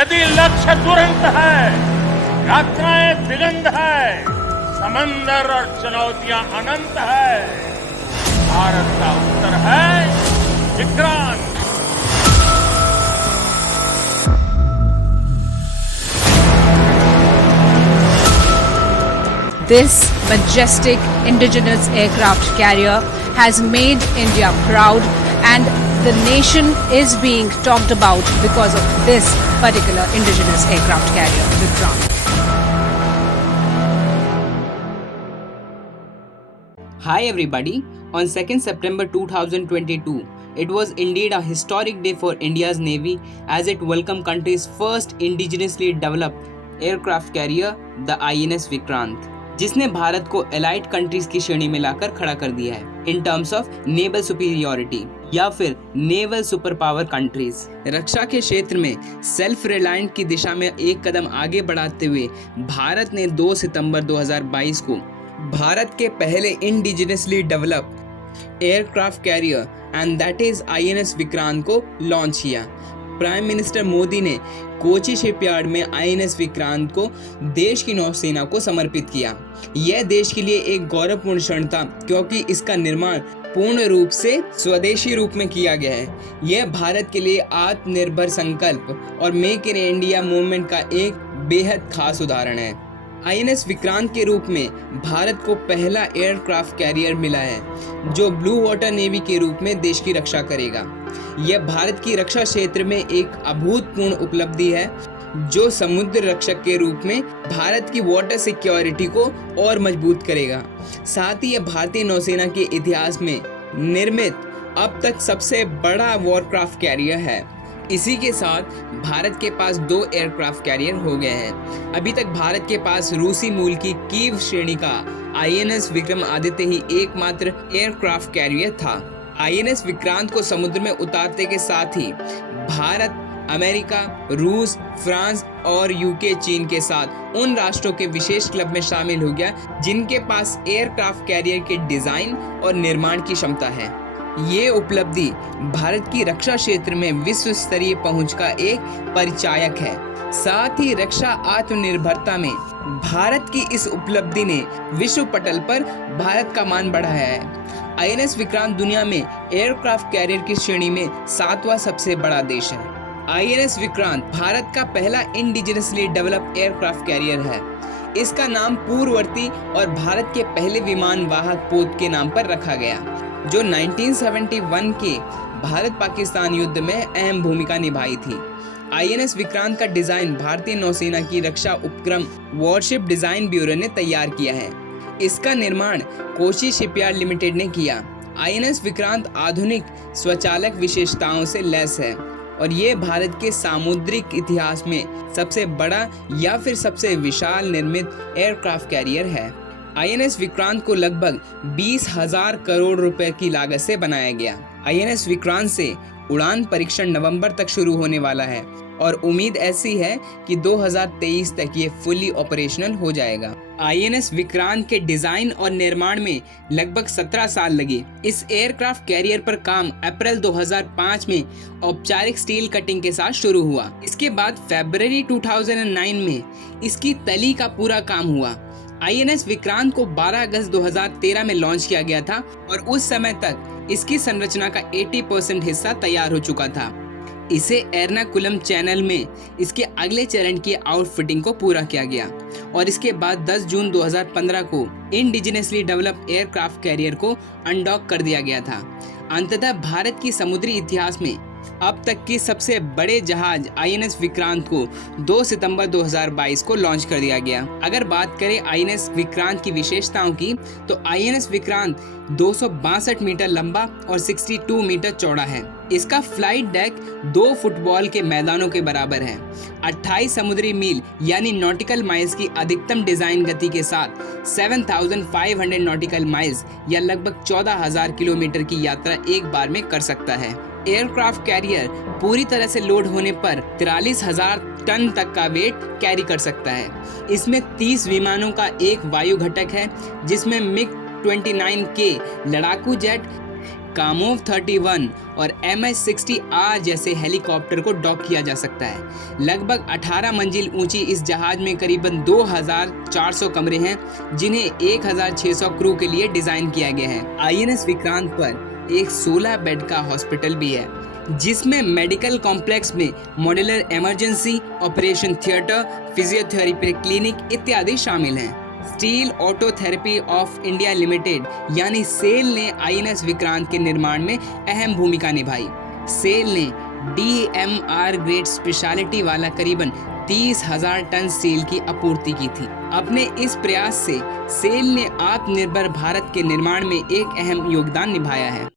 यदि लक्ष्य दुरंत है, यात्राएं दिगंत है, समंदर और चुनौतियां अनंत है, भारत का उत्तर है Vikrant. This majestic indigenous aircraft carrier has made India proud, and the nation is being talked about because of this particular indigenous aircraft carrier, Vikrant. Hi everybody, on 2nd September 2022, it was indeed a historic day for India's Navy as it welcomed country's first indigenously developed aircraft carrier, the INS Vikrant, जिसने भारत को allied countries की श्रेणी में लाकर खड़ा कर दिया है in terms of naval superiority या फिर नेवल सुपर पावर कंट्रीज। रक्षा के क्षेत्र में सेल्फ रिलायंट की दिशा में एक कदम आगे बढ़ाते हुए भारत ने 2 सितंबर 2022 को भारत के पहले indigenously developed aircraft carrier and that is INS Vikrant को लॉन्च किया। प्राइम मिनिस्टर मोदी ने कोची शिपयार्ड में INS विक्रांत को देश की नौसेना को समर्पित किया। यह देश के लिए एक गौरवपूर्ण क्षण था क्योंकि इसका निर्माण पूर्ण रूप से स्वदेशी रूप में किया गया है। यह भारत के लिए आत्मनिर्भर संकल्प और मेक इन इंडिया मूवमेंट का एक बेहद खास उदाहरण है। INS विक्रांत के रूप में भारत को पहला एयरक्राफ्ट कैरियर मिला है जो ब्लू वाटर नेवी के रूप में देश की रक्षा करेगा। यह भारत की रक्षा क्षेत्र में एक अभूतपूर्व उपलब्धि है जो समुद्र रक्षक के रूप में भारत की वाटर सिक्योरिटी को और मजबूत करेगा। साथ ही यह भारतीय नौसेना के इतिहास में निर्मित अब तक सबसे बड़ा वॉरक्राफ्ट कैरियर है। इसी के साथ भारत के पास 2 एयरक्राफ्ट कैरियर हो गए हैं। अभी तक भारत के पास रूसी मूल की कीव श्रेणी का INS विक्रम आदित्य ही एकमात्र एयरक्राफ्ट कैरियर था। INS विक्रांत को समुद्र में उतारते के साथ ही भारत, अमेरिका, रूस, फ्रांस और UK चीन के साथ उन राष्ट्रों के विशेष क्लब में शामिल हो गया जिनके पास एयरक्राफ्ट कैरियर के डिजाइन और निर्माण की क्षमता है। ये उपलब्धि भारत की रक्षा क्षेत्र में विश्व स्तरीय पहुंच का एक परिचायक है। साथ ही रक्षा आत्मनिर्भरता में भारत की इस उपलब्धि ने विश्व पटल पर भारत का मान बढ़ाया है। INS विक्रांत दुनिया में एयरक्राफ्ट कैरियर की श्रेणी में 7वां सबसे बड़ा देश है। INS विक्रांत भारत का पहला इंडिजिनसली डेवलप्ड एयरक्राफ्ट कैरियर है। इसका नाम पूर्ववर्ती और भारत के पहले विमान वाहक पोत के नाम पर रखा गया जो 1971 के भारत पाकिस्तान युद्ध में अहम भूमिका निभाई थी। INS विक्रांत का डिजाइन भारतीय नौसेना की रक्षा उपक्रम वॉरशिप डिजाइन ब्यूरो ने तैयार किया है। इसका निर्माण कोची शिपयार्ड लिमिटेड ने किया। INS विक्रांत आधुनिक स्वचालक विशेषताओं से लैस है और ये भारत के सामुद्रिक इतिहास में सबसे बड़ा या फिर सबसे विशाल निर्मित एयरक्राफ्ट कैरियर है। INS विक्रांत को लगभग 20,000 करोड़ रुपए की लागत से बनाया गया। INS विक्रांत से उड़ान परीक्षण नवंबर तक शुरू होने वाला है और उम्मीद ऐसी है कि 2023 तक ये फुली ऑपरेशनल हो जाएगा। INS विक्रांत के डिजाइन और निर्माण में लगभग 17 साल लगे। इस एयरक्राफ्ट कैरियर पर काम अप्रैल 2005 में औपचारिक स्टील कटिंग के साथ शुरू हुआ। इसके बाद फरवरी 2009 में इसकी तली का पूरा काम हुआ। INS विक्रांत को 12 अगस्त 2013 में लॉन्च किया गया था और उस समय तक इसकी संरचना का 80% हिस्सा तैयार हो चुका था। इसे एर्नाकुलम चैनल में इसके अगले चरण की आउटफिटिंग को पूरा किया गया और इसके बाद 10 जून 2015 को इंडिजिनसली डेवलप्ड एयरक्राफ्ट कैरियर को अनडॉक कर दिया गया था। अंततः भारत की समुद्री इतिहास में अब तक की सबसे बड़े जहाज INS विक्रांत को 2 सितंबर 2022 को लॉन्च कर दिया गया। अगर बात करें INS विक्रांत की विशेषताओं की तो INS विक्रांत 262 मीटर लंबा और 62 मीटर चौड़ा है। इसका फ्लाइट डेक 2 फुटबॉल के मैदानों के बराबर है। 28 समुद्री मील यानी नॉटिकल माइल्स की अधिकतम डिजाइन गति के साथ 7,500 नॉटिकल माइल्स या लगभग 14,000 किलोमीटर की यात्रा एक बार में कर सकता है। एयरक्राफ्ट कैरियर पूरी तरह से लोड होने पर 43,000 टन तक का वेट कैरी कर सकता है। इसमें 30 विमानों का एक वायु घटक है जिसमें MiG-29K लड़ाकू जेट, कामोव 31 और MH-60R जैसे हेलीकॉप्टर को डॉक किया जा सकता है। लगभग 18 मंजिल ऊंची इस जहाज में करीबन 2400 कमरे हैं, जिन्हें 1600 क्रू के लिए डिजाइन किया गया है। INS विक्रांत पर एक 16 बेड का हॉस्पिटल भी है, जिसमें मेडिकल कॉम्प्लेक्स में modular emergency operation theatre, physiotherapy clinic इत्यादि शामिल हैं। Steel auto therapy of India limited यानी सेल ने INS विक्रांत के निर्माण में अहम भूमिका निभाई। सेल ने DMR ग्रेड स्पेशलिटी वाला करीबन 30,000 टन स्टील की आपूर्ति की थी। अपने इस प्रयास से सेल ने आत्मनिर्भर भारत के निर्माण में एक अहम योगदान निभाया है।